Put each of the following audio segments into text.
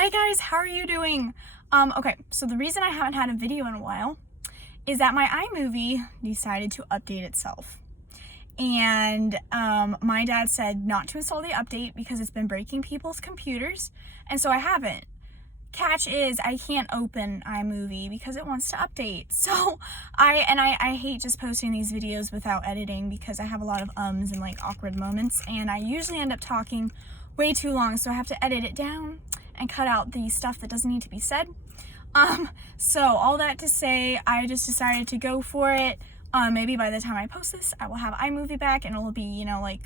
Hi guys, how are you doing? Okay, so the reason I haven't had a video in a while is that my iMovie decided to update itself. And my dad said not to install the update because it's been breaking people's computers, and so I haven't. Catch is I can't open iMovie because it wants to update. So I hate just posting these videos without editing because I have a lot of ums and like awkward moments, and I usually end up talking way too long, so I have to edit it down and cut out the stuff that doesn't need to be said. So all that to say, I just decided to go for it. Maybe by the time I post this, I will have iMovie back and it'll be, like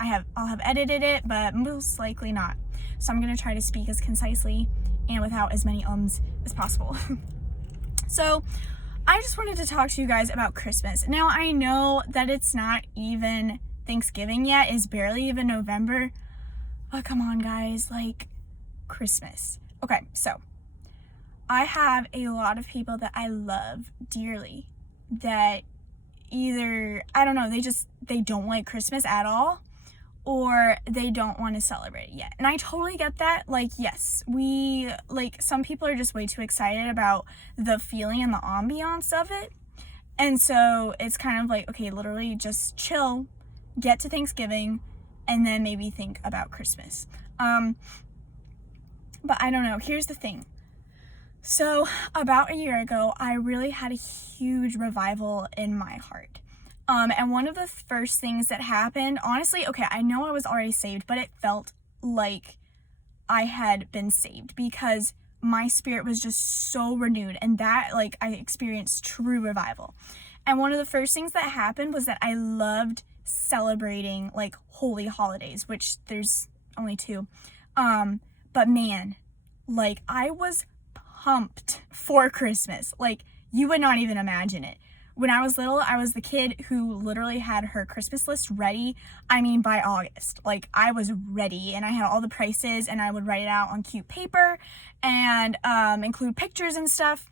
I'll have edited it, but most likely not. So I'm gonna try to speak as concisely and without as many ums as possible. So I just wanted to talk to you guys about Christmas. Now I know that it's not even Thanksgiving yet, it's barely even November, but come on guys, like Christmas. Okay, so I have a lot of people that I love dearly that either, I don't know, they don't like Christmas at all, or they don't want to celebrate it yet. And I totally get that. Like, yes, some people are just way too excited about the feeling and the ambiance of it. And so it's kind of like, okay, literally just chill, get to Thanksgiving, and then maybe think about Christmas. But I don't know. Here's the thing. So about a year ago, I really had a huge revival in my heart. And one of the first things that happened, honestly, okay, I know I was already saved, but it felt like I had been saved because my spirit was just so renewed, and that, like, I experienced true revival. And one of the first things that happened was that I loved celebrating, like, holy holidays, which there's only two. But man, like, I was pumped for Christmas. Like, you would not even imagine it. When I was little, I was the kid who literally had her Christmas list ready. I mean, by August, like, I was ready, and I had all the prices, and I would write it out on cute paper and include pictures and stuff.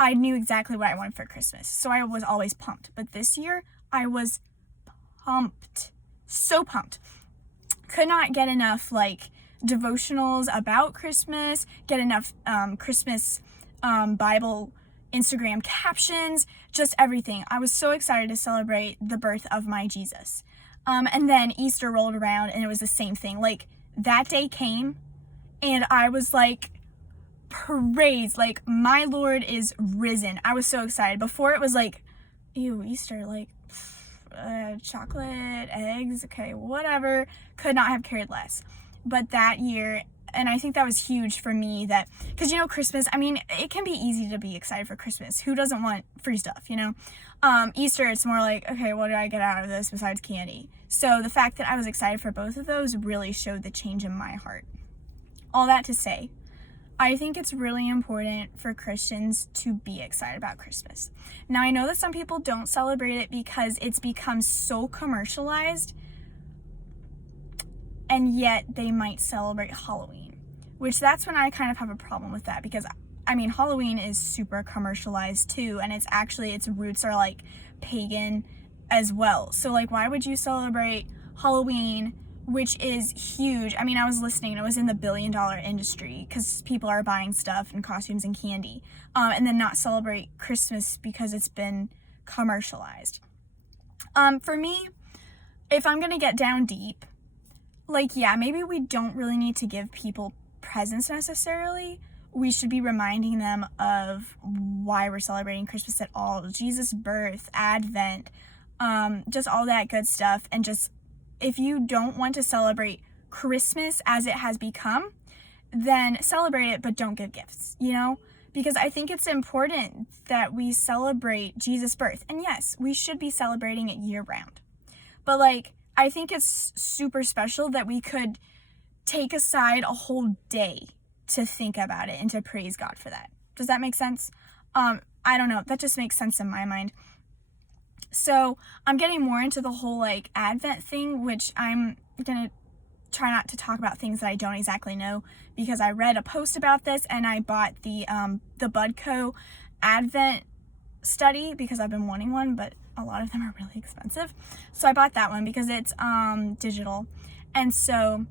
I knew exactly what I wanted for Christmas, so I was always pumped. But this year, I was pumped. So pumped. Could not get enough, like, devotionals about Christmas, get enough Christmas Bible Instagram captions, just everything. I was so excited to celebrate the birth of my Jesus. And then Easter rolled around and it was the same thing. Like, that day came and I was like, praise, like, my Lord is risen. I was so excited. Before it was like, ew, Easter, like, chocolate, eggs, okay, whatever. Could not have cared less. But that year, and I think that was huge for me, that, because, Christmas, I mean, it can be easy to be excited for Christmas. Who doesn't want free stuff, Easter, it's more like, okay, what did I get out of this besides candy? So the fact that I was excited for both of those really showed the change in my heart. All that to say, I think it's really important for Christians to be excited about Christmas. Now, I know that some people don't celebrate it because it's become so commercialized, and yet they might celebrate Halloween, which that's when I kind of have a problem with that, because I mean, Halloween is super commercialized too, and its roots are like pagan as well. So like, why would you celebrate Halloween, which is huge? I mean, I was listening and it was in the billion-dollar industry because people are buying stuff and costumes and candy, and then not celebrate Christmas because it's been commercialized. For me, if I'm gonna get down deep, like, yeah, maybe we don't really need to give people presents necessarily. We should be reminding them of why we're celebrating Christmas at all. Jesus' birth, Advent, just all that good stuff. And just, if you don't want to celebrate Christmas as it has become, then celebrate it, but don't give gifts, Because I think it's important that we celebrate Jesus' birth. And yes, we should be celebrating it year round. But like, I think it's super special that we could take aside a whole day to think about it and to praise God for that. Does that make sense? I don't know. That just makes sense in my mind. So I'm getting more into the whole like Advent thing, which I'm going to try not to talk about things that I don't exactly know, because I read a post about this and I bought the Budco Advent study because I've been wanting one, but a lot of them are really expensive. So I bought that one because it's digital. And so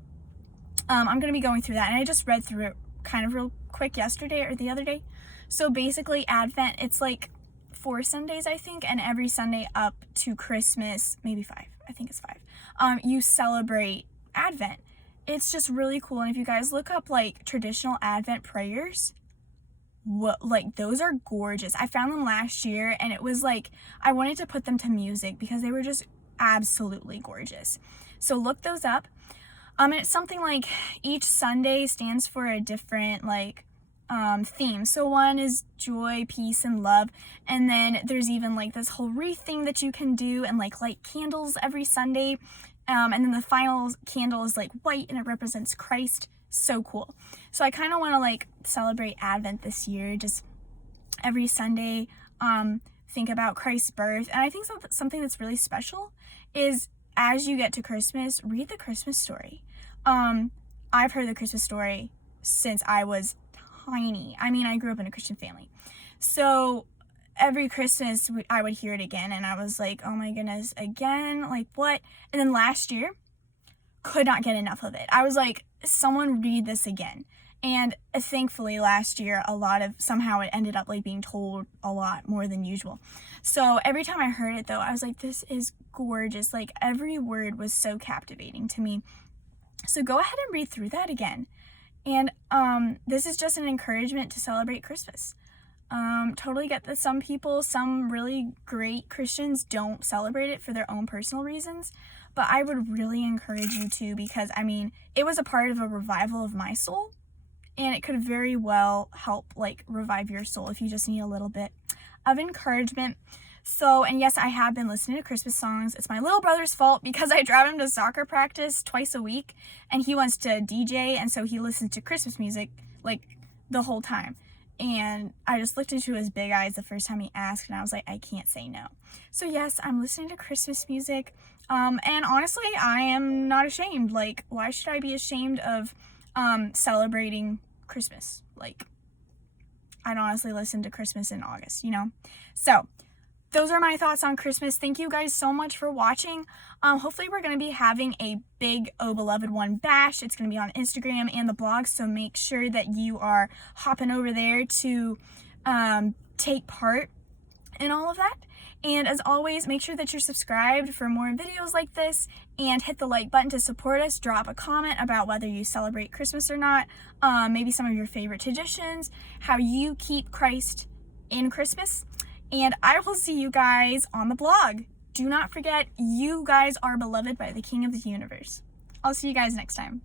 I'm going to be going through that. And I just read through it kind of real quick yesterday or the other day. So basically Advent, it's like 4 Sundays, I think, and every Sunday up to Christmas, maybe 5, I think it's 5, you celebrate Advent. It's just really cool. And if you guys look up like traditional Advent prayers, like those are gorgeous. I found them last year, and it was like I wanted to put them to music because they were just absolutely gorgeous. So look those up. And it's something like each Sunday stands for a different like theme. So one is joy, peace, and love, and then there's even like this whole wreath thing that you can do and like light candles every Sunday. And then the final candle is like white and it represents Christ. So cool. So I kind of want to like celebrate Advent this year, just every Sunday think about Christ's birth. And I think something that's really special is as you get to Christmas, read the Christmas story. I've heard the Christmas story since I was tiny. I mean, I grew up in a Christian family, so every Christmas I would hear it again, and I was like, oh my goodness, again, like what? And then last year, could not get enough of it. I was like, someone read this again. And thankfully last year, somehow it ended up like being told a lot more than usual. So every time I heard it though, I was like, this is gorgeous. Like every word was so captivating to me. So go ahead and read through that again. And this is just an encouragement to celebrate Christmas. Totally get that some really great Christians don't celebrate it for their own personal reasons, but I would really encourage you to, because I mean, it was a part of a revival of my soul, and it could very well help like revive your soul if you just need a little bit of encouragement. So, and yes, I have been listening to Christmas songs. It's my little brother's fault because I drive him to soccer practice twice a week, and he wants to DJ, and so he listens to Christmas music like the whole time. And I just looked into his big eyes the first time he asked, and I was like, I can't say no. So yes, I'm listening to Christmas music. And honestly, I am not ashamed. Like, why should I be ashamed of celebrating Christmas? Like, I'd honestly listen to Christmas in August, you know? So those are my thoughts on Christmas. Thank you guys so much for watching. Hopefully we're going to be having a big Oh Beloved One bash. It's going to be on Instagram and the blog, so make sure that you are hopping over there to take part in all of that. And as always, make sure that you're subscribed for more videos like this, and hit the like button to support us. Drop a comment about whether you celebrate Christmas or not, maybe some of your favorite traditions, how you keep Christ in Christmas. And I will see you guys on the blog. Do not forget, you guys are beloved by the King of the universe. I'll see you guys next time.